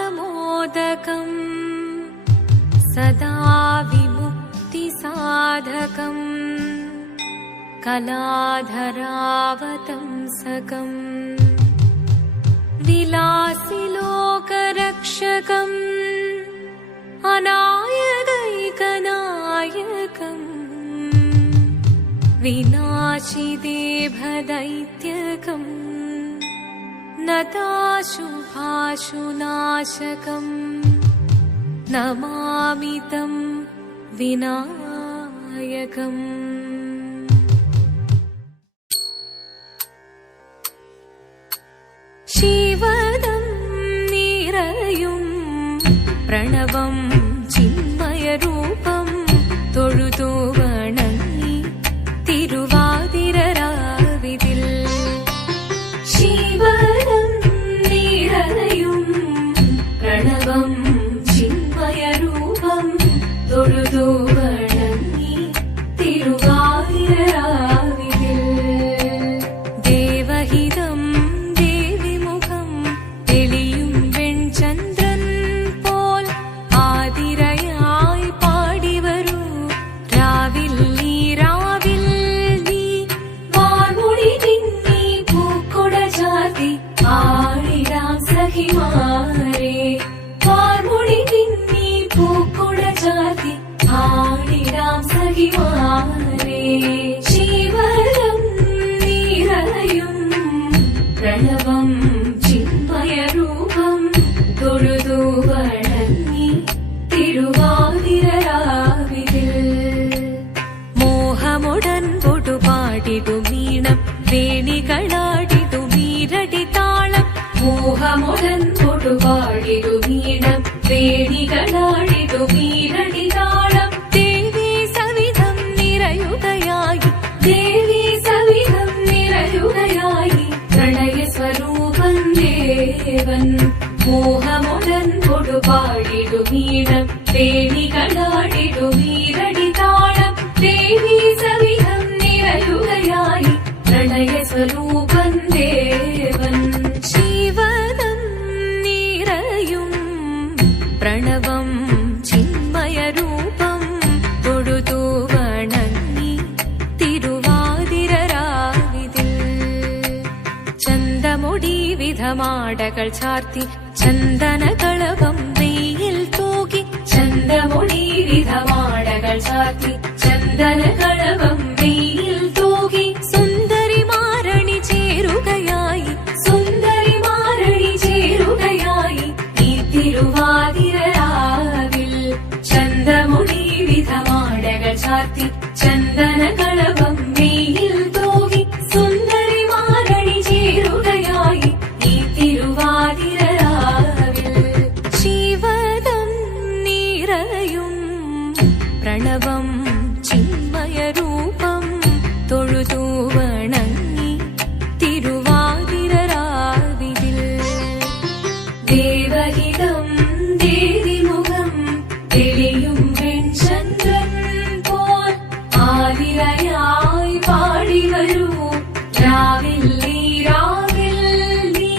मुदाकरात्तमोदकम् सदा विमुक्तिसाधकम् कलाधरावतंसकम् विलासिलोकरक्षकम् अनायकैकनायकम् विनाशिदेभदैत्यकम् नताशुभाशुनाशकम् नमामि तं विनायकम्। शिवदं निरयुं प्रणवं चिन्मयरूपं തൊഴുതു വണങ്ങി തിരുവാതിരരാവിതിൽ ശിവദം നിറയും പ്രണവം ചിന്മയരൂപം തൊഴുതു വണങ്ങി തിരുവാതിരരാവിതിൽ ദേവഹിതം ദേവിമുഖം തെളിയും വെൺചന്ദ്രൻ പോൽ ആതിരയായി പാടിവരൂ രാവിൽ നീ രാവിൽ നീ വാർമുടി തിന്നി പൂക്കൊട ചാർത്തി ആടിടാം സഖിമാരെ വാർമുടി തിന്നി പൂക്കൊട ചാർത്തി ആടിടാം സഖിമാരെ ശിവദം നിറയും പ്രണവം ചിന്മയരൂപം തൊഴുതു വണങ്ങി തിരുവാതിരരാവിതിൽ മോഹമുടൻ പൊടുപാടിടുമീണം വേണികളാടിടുമീരടി താളം മോഹമുടൻ പൊടുപാടിടുമീണം വേണികളാടിടുമീരടി താളം ദേവി സവിധം നിറയുകയായി ദേവി സവിധം നിറയുകയായി പ്രണയസ്വരൂപൻ ദേവൻ മോഹമുടൻ പൊടുപാടിടുമീണം വേണികളാടിടുമീരടി താളം ദേവി സവിധം നിറയുകയായി പ്രണയസ്വരൂപൻ ദേവൻ ശിവദം നിറയും പ്രണവം ചിന്മയരൂപം തൊഴുതു വണങ്ങി തിരുവാതിരരാവിതിൽ ചന്തമുടി വിധമാടകൾ ചാർത്തി ചന്ദനകളഭം വെയിൽ തൂകി ചന്തമുടി വിധമാടകൾ ചാർത്തി ചന്ദനകളഭം വെയിൽ തൂകി സുന്ദരിമാരണി ചേരുകയായി സുന്ദരിമാരണി ചേരുകയായി ഈ തിരുവാതിരരാവിൽ ചന്തമുടി വിധമാടകൾ ചാർത്തി ചന്ദനകളഭം വെയിൽ തൂകി സുന്ദരിമാരണി ചേരുകയായി ഈ തിരുവാതിരരാവിൽ ശിവദം നിറയും പ്രണവം ചിന്മയരൂപം തൊഴുതു വണങ്ങി തിരുവാതിരരാവിതിൽ ദേവഹിതം ദേവിമുഖം തെളിയും വെൺചന്ദ്രൻ പോൽ ആതിരയായി പാടിവരൂ രാവിൽ നീ രാവിൽ നീ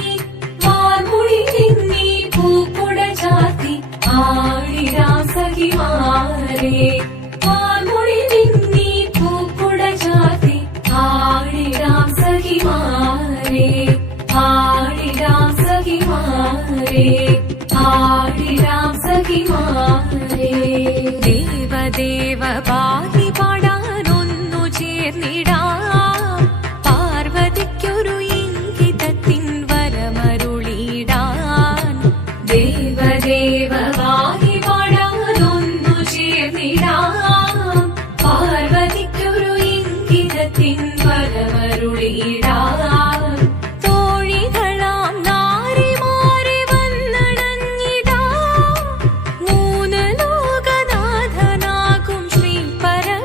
വാർമുടി തിന്നി പൂക്കൊട ചാർത്തി ആടിടാം സഖിമാരെ വാർമുടി തിന്നി പൂക്കൊട ചാർത്തി ആടിടാം സഖിമാരെ ആടിടാം സഖിമാരെ ആടിടാം സഖിമാരെ ദേവദേവ പാഹി പാടാനൊന്നു ചേർന്നിടാം പാർവതിക്കൊരു ഇംഗിതത്തിൻ വരമരുളിടാൻ ദേവദേവ പാഹി പാടാനൊന്നു ചേർന്നിടാം പാർവതിക്കൊരു ഇംഗിതത്തിൻ വരമരുളിടാൻ തോഴികളാം നാരിമാരെ വന്നണഞ്ഞിടാം മൂന്ന് ലോകനാഥനാകും ശ്രീ പരമ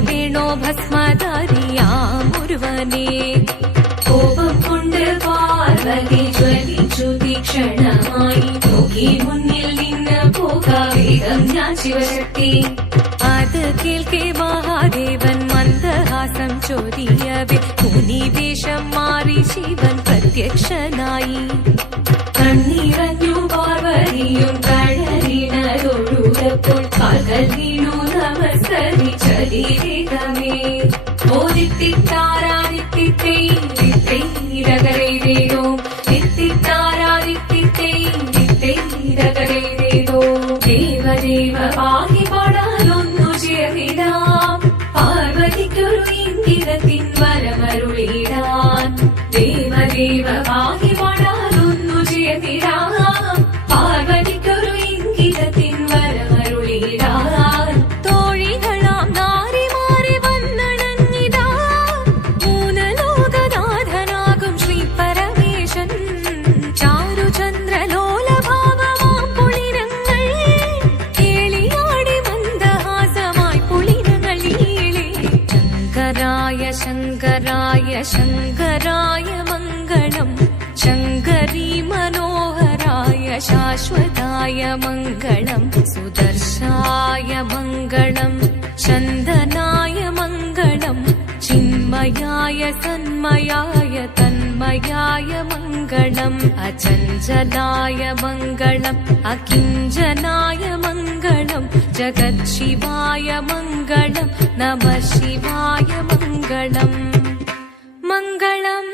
വേണോ ഭസ്മധാരിയാമൊരുവനെ. കോപം കൊണ്ട് പാർവതി ജ്വലിച്ചു തീക്ഷണമായി. നോക്കി മുന്നിൽ നിന്ന് പോകാവേഗം ഞാൻ ശിവശക്തി. അത് കേൾക്കെ മഹാദേവൻ മന്ദഹാസം ചൊരിയവേ മുനിവേഷം മാറി ശിവൻ പ്രത്യക്ഷനായി. കണ്ണീറഞ്ഞു പാർവതിയും കഴലിനതൊഴുകപ്പോൾ കാൽകൾ വീണു നമസ്കരിച്ചതിരേകമേ. ഓദിത്തിത്താരാദിത്തിത്തൈരകരൈരേതോ ദിത്തിത്താരാദിത്തിത്തൈരകരൈരേതോ. ദേവദേവ പാഹി പാടാനൊന്നു ചേർന്നിടാം. പാർവതിക്കൊരു ഇംഗിതത്തിൻ വരമരുളിടാൻ. ദേവദേവ പാഹി പാടാനൊന്നു ചേർന്നിടാം. പാർവതിക്കൊരു ഇംഗിതത്തിൻ വരമരുളിടാൻ. തോഴികളാം നാരിമാരെ വന്നണഞ്ഞിതാ. മൂലലോകനാഥനാകും ശ്രീ പരമേശൻ. ചാരുചന്ദ്രലോലഭാവമാം പുളിരങ്ങൾ കേളിയാടി മന്ദഹാസമായി പുളിരങ്ങൾ ഈളെ. ശങ്കരായ ശങ്കരായ ശങ്കരായ മംഗളം. ശങ്കരീ മനോഹരായ ശാശ്വതായ മംഗളം. സുദർശായ മംഗളം. ചന്ദനായ മംഗളം. ചിന്മയായ സന്മയായ തന്മയായ മംഗളം. അചഞ്ചലായ മംഗളം. അകിഞ്ചനായ മംഗളം. ജഗത്ശിവായ മംഗളം. നമഃ ശിവായ മംഗളം. മംഗളം